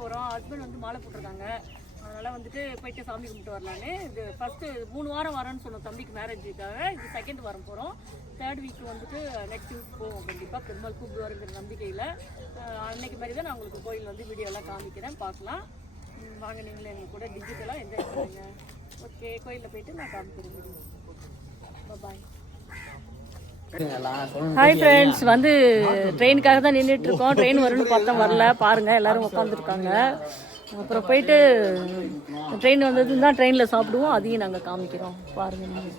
போகிறோம். ஹஸ்பண்ட் வந்து மாலை போட்டிருக்காங்க. அதனால் வந்துட்டு போயிட்டு சாமி கும்பிட்டு வரலான்னு. இது ஃபஸ்ட்டு 3 வாரம் வரேன்னு சொன்னோம் தம்பிக்கு மேரேஜுக்காக. இது 2nd வாரம் போகிறோம். 3rd வீக் வந்துட்டு நெக்ஸ்ட் வீக் போவோம். கண்டிப்பாக பெருமாள் கூப்பிடுவாருங்கிற நம்பிக்கையில் அன்னைக்கு மாதிரி தான் நான் உங்களுக்கு கோயில் வந்து வீடியோலாம் காமிக்கிறேன், பார்க்கலாம் வாங்க. நீங்களே எங்கள் கூட டிஜிட்டலாக என்ஜாய் பண்ணுங்க. ஓகே, கோயிலில் போயிட்டு நான் காமிக்கிறேன் வீடியோ. பாய். ஹாய் ஃப்ரெண்ட்ஸ், வந்து ட்ரெயினுக்காக தான் நின்றுட்டு இருக்கோம். ட்ரெயின் வரும்னு பார்த்தா வரல, பாருங்கள் எல்லாரும் உட்காந்துருக்காங்க. அப்புறம் போயிட்டு ட்ரெயின் வந்ததுன்னு தான் ட்ரெயினில் சாப்பிடுவோம், அதையும் நாங்கள் காமிக்கிறோம், பாருங்கள் நீங்கள்.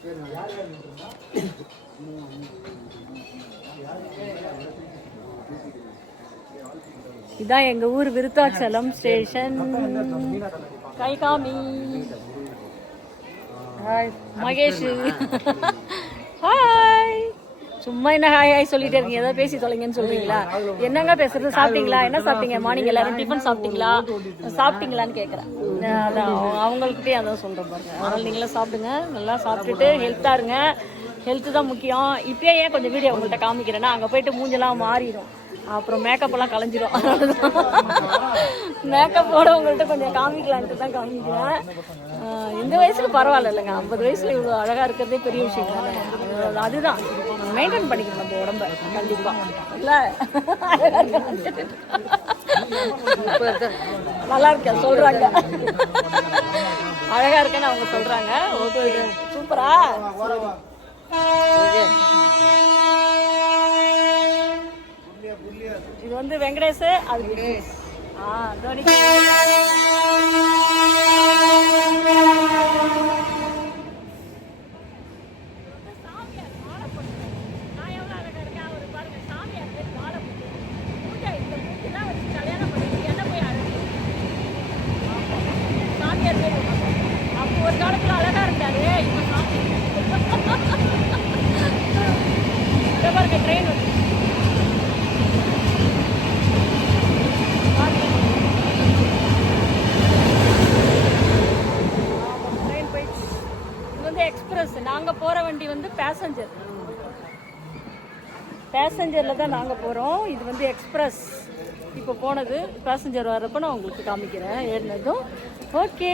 இதான் எங்கள் ஊர் விருத்தாச்சலம் ஸ்டேஷன். கைகாமி. ஹாய் மகேஷ். ஹாய். சும்மா என்ன ஹாய் ஹாய் சொல்லிட்டே இருக்கீங்க, ஏதாவது பேசி தொலைங்கன்னு சொல்றீங்களா? என்னங்க பேசுறது? சாப்பிட்டீங்களா? என்ன சாப்பிட்டீங்க? மார்னிங் எல்லாரும் டிஃபன் சாப்பிட்டீங்களா? சாப்பிட்டீங்களான்னு கேட்குறேன். அதான் அவங்கள்கிட்டே அதான் சொல்கிறேன் பாருங்க. அதனால் நீங்களும் சாப்பிடுங்க, நல்லா சாப்பிட்டுட்டு ஹெல்த்தாக இருங்க. ஹெல்த்து தான் முக்கியம். இப்போயே ஏன் கொஞ்சம் வீடியோ உங்கள்கிட்ட காமிக்கிறேன்னா, அங்கே போயிட்டு மூஞ்செல்லாம் மாறிடும், அப்புறம் மேக்கப்பெல்லாம் கலைஞ்சிடும். மேக்கப்போட உங்கள்கிட்ட கொஞ்சம் காமிக்கலான்ட்டு தான் காமிக்கிறேன். இந்த வயசுல பரவாயில்ல இல்லைங்க, 50 வயசுல இவ்வளோ அழகாக இருக்கிறதே பெரிய விஷயம் தானே. அதுதான் மெயின்டைன் பண்ணிக்கணும் நம்ம உடம்ப கண்டிப்பாக. இல்லை நல்லா இருக்கேன் சொல்கிறாங்க, அழகாக இருக்கேன்னு அவங்க சொல்கிறாங்க. ஓகே, சூப்பரா. இது வந்து வெங்கடேஷ், அது தோனி. ஒரு காலத்துல அழகா இருந்தாரு, இப்ப பாருங்க ட்ரெயின் வந்து ட்ரெயின் போயிடுச்சு. இது வந்து எக்ஸ்பிரஸ். நாங்க போற வண்டி வந்து பேசஞ்சர்ல தான் நாங்க போறோம். இது வந்து எக்ஸ்பிரஸ். இப்போ போனது பேசஞ்சர் வர்றப்ப நான் உங்களுக்கு காமிக்கிறேன் ஏறினதும். ஓகே,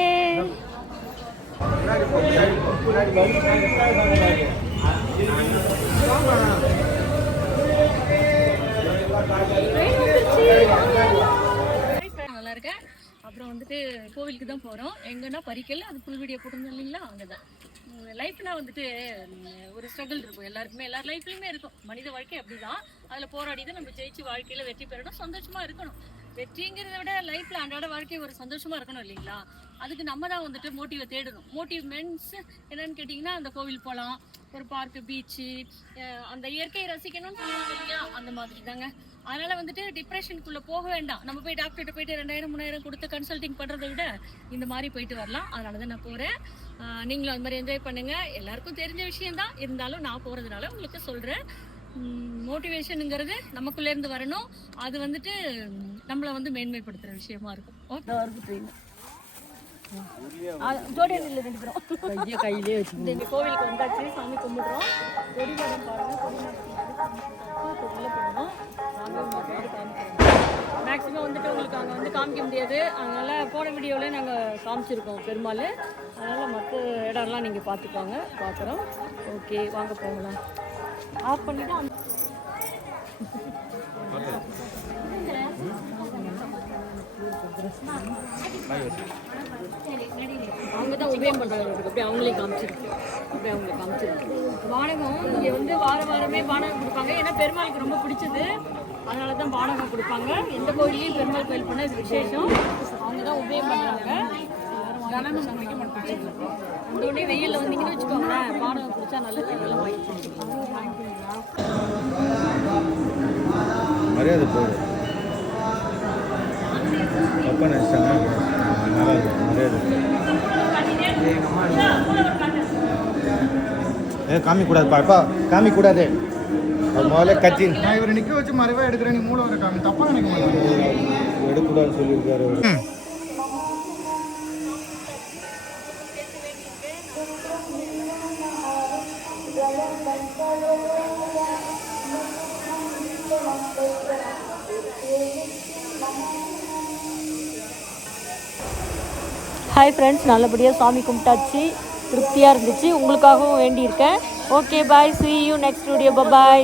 நல்லா இருக்கேன். அப்புறம் வந்துட்டு கோவிலுக்கு தான் போகிறோம். எங்கன்னா பறிக்கல, அது ஃபுல் வீடியோ போட்டிருந்தோம் இல்லைங்களா, அங்கே தான். லைஃப்னா வந்துட்டு ஒரு ஸ்ட்ரகிள் இருக்கும் எல்லாருக்குமே, எல்லார் லைஃப்லையுமே இருக்கும். மனித வாழ்க்கை அப்படி தான். அதில் போராடி தான் நம்ம ஜெயிச்சு வாழ்க்கையில் வெற்றி பெறணும், சந்தோஷமாக இருக்கணும். வெற்றிங்கிறத விட லைஃப்பில் அன்றாட வாழ்க்கை ஒரு சந்தோஷமாக இருக்கணும் இல்லைங்களா. அதுக்கு நம்ம தான் வந்துட்டு மோட்டிவை தேடணும். மோட்டிவ் மீன்ஸ் என்னன்னு கேட்டிங்கன்னா, அந்த கோவில் போகலாம், ஒரு பார்க்கு, பீச்சு, அந்த இயற்கையை ரசிக்கணும்னு சொல்லுவாங்க இல்லையா, அந்த மாதிரி தாங்க. அதனால் வந்துட்டு டிப்ரெஷனுக்குள்ளே போக வேண்டாம். நம்ம போய் டாக்டர்கிட்ட போயிட்டு 2000 3000 கொடுத்து கன்சல்டிங் பண்ணுறதை விட இந்த மாதிரி போயிட்டு வரலாம். அதனால தான் நான் போகிறேன். நீங்களும் அது மாதிரி என்ஜாய் பண்ணுங்கள். எல்லாருக்கும் தெரிஞ்ச விஷயந்தான், இருந்தாலும் நான் போகிறதுனால உங்களுக்கு சொல்கிறேன். மோட்டிவேஷனுங்கிறது நமக்குள்ளேருந்து வரணும். அது வந்துட்டு நம்மளை வந்து மேன்மைப்படுத்துகிற விஷயமா இருக்கும். ஓகே, ஜோடியில் 2 பேரும் கையை கையிலே வச்சு இந்த கோவிலுக்கு வந்தாச்சு, சாமி கும்பிடுறோம். கொடிமரம் பாருங்கள், கொடிமரத்துக்குள்ளே போகணும். நாங்கள் காமிக்கிறோம். மேக்ஸிமம் வந்துட்டு உங்களுக்கு அங்கே வந்து காமிக்க முடியாது, அதனால் போன வீடியோவிலே நாங்கள் காமிச்சிருக்கோம் பெருமாள். அதனால் மற்ற இடம்லாம் நீங்கள் பார்த்துக்கோங்க, பார்க்குறோம். ஓகே, வாங்க போகலாம். ஆஃப் பண்ணிவிட்டு அவங்க தான் உபயம் பண்ணுறாங்க. அப்படியே அவங்களே காமிச்சிருக்கு, அப்படியே அவங்களே காமிச்சிருக்கு. பானகம் இங்கே வந்து வாரமே பானகம் கொடுப்பாங்க. ஏன்னா பெருமாளுக்கு ரொம்ப பிடிச்சது, அதனால தான் பானகம் கொடுப்பாங்க. எந்த கோயிலையும் பெருமாள் கோயில் பண்ணால் இது விசேஷம். அவங்க தான் உபயம் பண்ணுறாங்க. அந்த உடனே வெயிலில் வந்தீங்கன்னு வச்சுக்கோங்களேன், பானகம் குடிச்சா நல்லது, நல்லா வாங்கிக்கலாம். மரியாதை போகுது, தப்பா நினைச்சாங்க. நல்லா இருக்கு மரியாதை. காமிக்கூடாது பாப்பா, காமிக்கூடாது. முதல்ல கட்சி நான் இவரை நிற்க வச்சு மறைவாக எடுக்கிறேன், நீ மூளை வர காமி, தப்பாக நினைக்க மாட்டேன். எடுக்கக்கூடாதுன்னு சொல்லியிருக்காரு. ஹாய் ஃப்ரெண்ட்ஸ், நல்லபடியாக சாமி கும்பிட்டாச்சு, திருப்தியாக இருந்துச்சு. உங்களுக்காகவும் வேண்டியிருக்கேன். Okay bye, see you next video, bye bye.